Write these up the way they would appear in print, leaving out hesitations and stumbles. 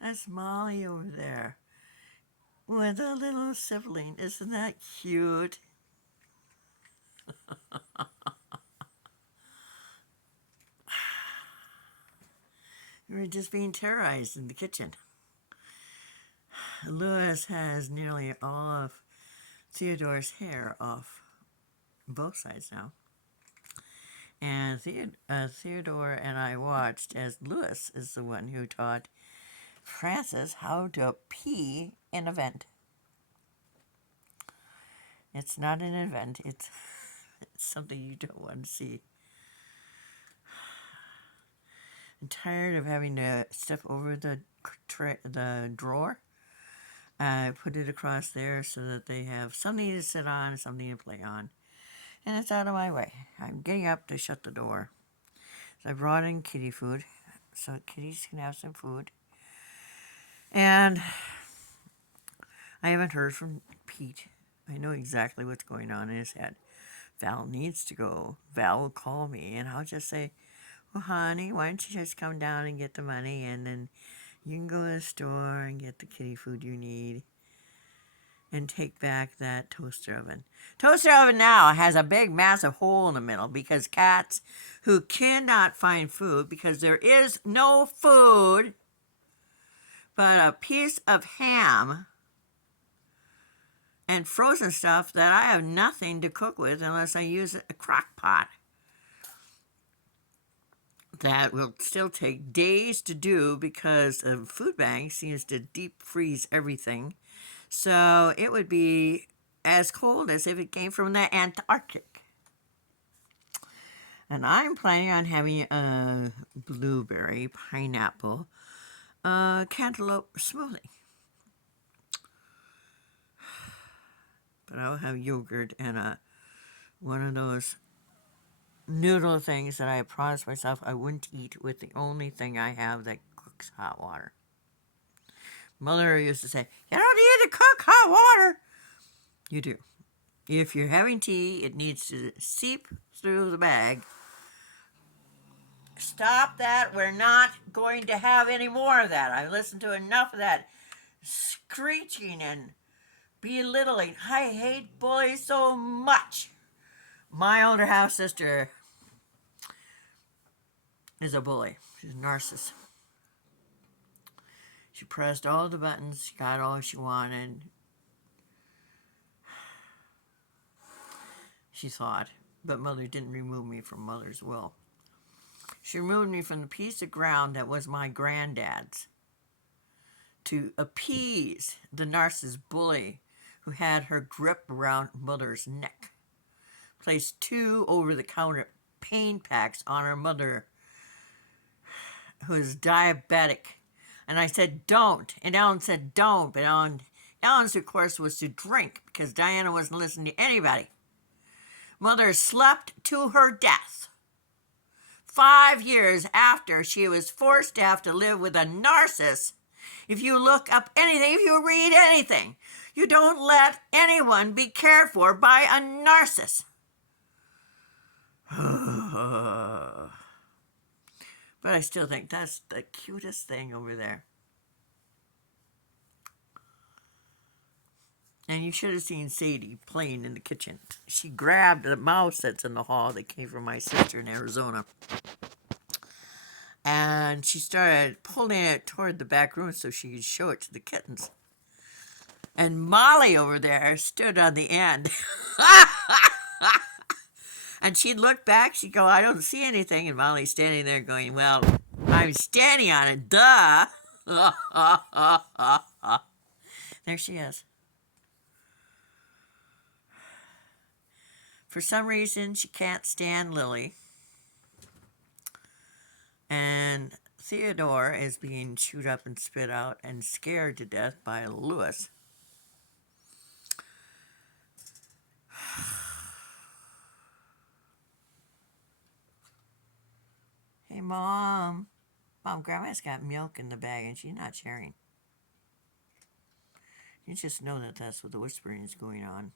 That's Molly over there with a little sibling. Isn't that cute? We were just being terrorized in the kitchen. Lewis has nearly all of Theodore's hair off both sides now. And Theodore and I watched as Lewis is the one who taught Francis how to pee in a vent. It's not an event, it's something you don't want to see. I'm tired of having to step over the drawer. I put it across there so that they have something to sit on, something to play on. And it's out of my way. I'm getting up to shut the door. So I brought in kitty food so kitties can have some food. And I haven't heard from Pete. I know exactly what's going on in his head. Val needs to go. Val will call me, and I'll just say, well, honey, why don't you just come down and get the money, and then you can go to the store and get the kitty food you need and take back that toaster oven. Toaster oven now has a big, massive hole in the middle because cats who cannot find food because there is no food but a piece of ham and frozen stuff that I have nothing to cook with unless I use a crock pot. That will still take days to do because the food bank seems to deep freeze everything. So it would be as cold as if it came from the Antarctic. And I'm planning on having a blueberry, pineapple, cantaloupe smoothie. But I'll have yogurt and one of those noodle things that I promised myself I wouldn't eat with the only thing I have that cooks hot water. Mother used to say, you don't need to cook hot water. You do. If you're having tea, it needs to seep through the bag. Stop that. We're not going to have any more of that. I've listened to enough of that screeching and belittling. I hate bullies so much. My older half sister is a bully. She's a narcissist. She pressed all the buttons, she got all she wanted. She thought, but Mother didn't remove me from Mother's will. She removed me from the piece of ground that was my granddad's to appease the narcissist bully who had her grip around Mother's neck. Placed 2 over-the-counter pain packs on her mother, who is diabetic. And I said, don't. And Ellen said, don't. But Ellen's, of course, was to drink because Diana wasn't listening to anybody. Mother slept to her death 5 years after she was forced to have to live with a narcissist. If you look up anything, if you read anything, you don't let anyone be cared for by a narcissist. But I still think that's the cutest thing over there. And you should have seen Sadie playing in the kitchen. She grabbed the mouse that's in the hall that came from my sister in Arizona. And she started pulling it toward the back room so she could show it to the kittens. And Molly over there stood on the end. And she'd look back, she'd go, I don't see anything. And Molly's standing there going, well, I'm standing on it, duh. There she is. For some reason, she can't stand Lily. And Theodore is being chewed up and spit out and scared to death by Lewis. Hey, Mom. Mom, Grandma's got milk in the bag and she's not sharing. You just know that that's what the whispering is going on.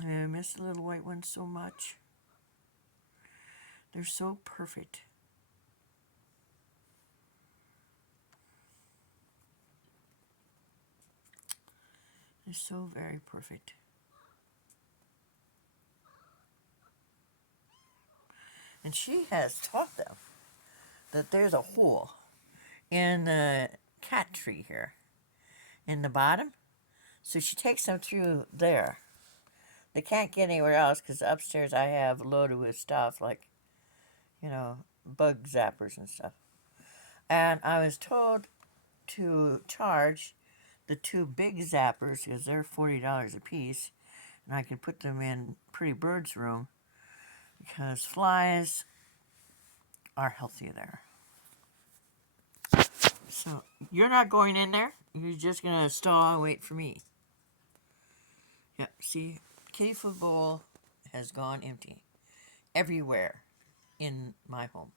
I miss the little white ones so much. They're so perfect. They're so very perfect. And she has taught them that there's a hole in the cat tree here in the bottom. So she takes them through there. They can't get anywhere else because upstairs I have loaded with stuff like, bug zappers and stuff. And I was told to charge the two big zappers because they're $40 a piece, and I can put them in Pretty Bird's room because flies are healthy there. So you're not going in there. You're just gonna stall and wait for me. Yep. See, kitty food bowl has gone empty everywhere in my home.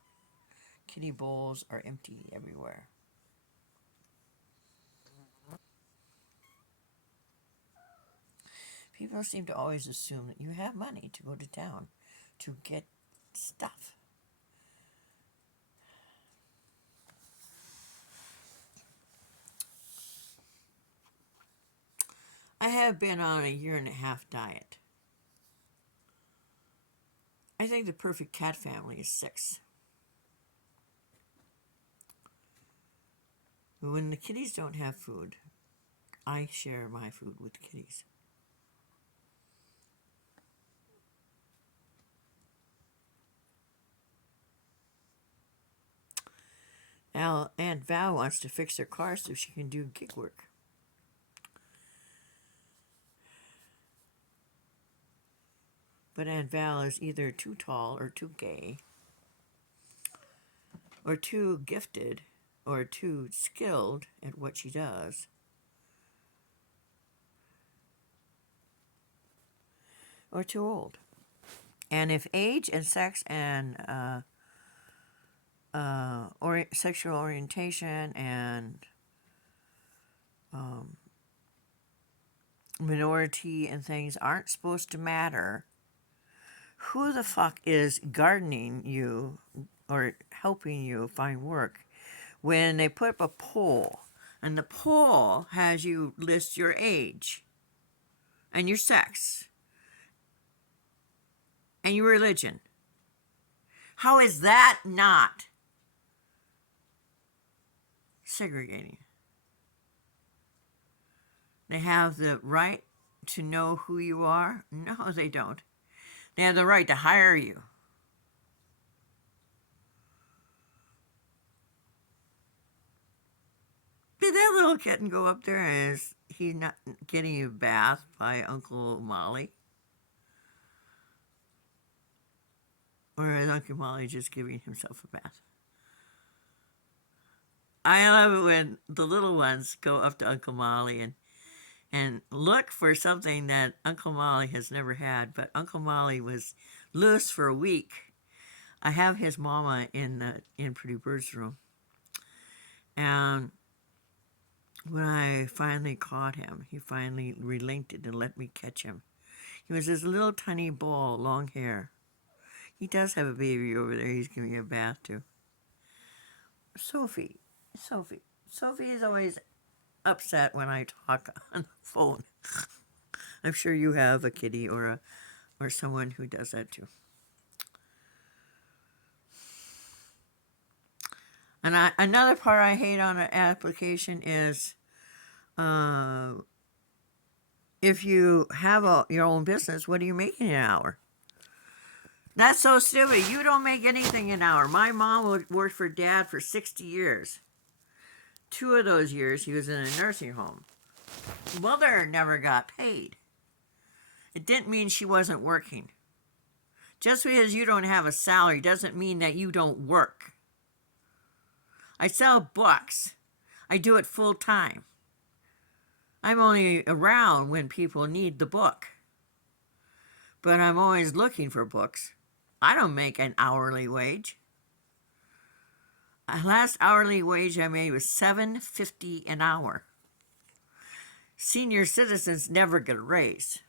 Kitty bowls are empty everywhere. People seem to always assume that you have money to go to town to get stuff. I have been on a 1.5-year diet. I think the perfect cat family is 6. When the kitties don't have food, I share my food with the kitties. Aunt Val wants to fix her car so she can do gig work. But Aunt Val is either too tall or too gay, or too gifted, or too skilled at what she does. Or too old. And if age and sex and sexual orientation and minority and things aren't supposed to matter, who the fuck is gardening you or helping you find work when they put up a poll and the poll has you list your age and your sex and your religion? How is that not segregating? They have the right to know who you are? No, they don't. They have the right to hire you. Did that little kitten go up there and is he not getting a bath by Uncle Molly? Or is Uncle Molly just giving himself a bath? I love it when the little ones go up to Uncle Molly and look for something that Uncle Molly has never had, but Uncle Molly was loose for a week. I have his mama in Pretty Bird's room. And when I finally caught him, he finally relented and let me catch him. He was this little tiny ball, long hair. He does have a baby over there he's giving a bath to. Sophie is always upset when I talk on the phone. I'm sure you have a kitty or someone who does that too. And another part I hate on an application is if you have your own business, what are you making an hour? That's so stupid. You don't make anything an hour. My mom worked for Dad for 60 years. 2 of those years, he was in a nursing home. Mother never got paid. It didn't mean she wasn't working. Just because you don't have a salary doesn't mean that you don't work. I sell books. I do it full time. I'm only around when people need the book. But I'm always looking for books. I don't make an hourly wage. The last hourly wage I made was $7.50 an hour. Senior citizens never get a raise.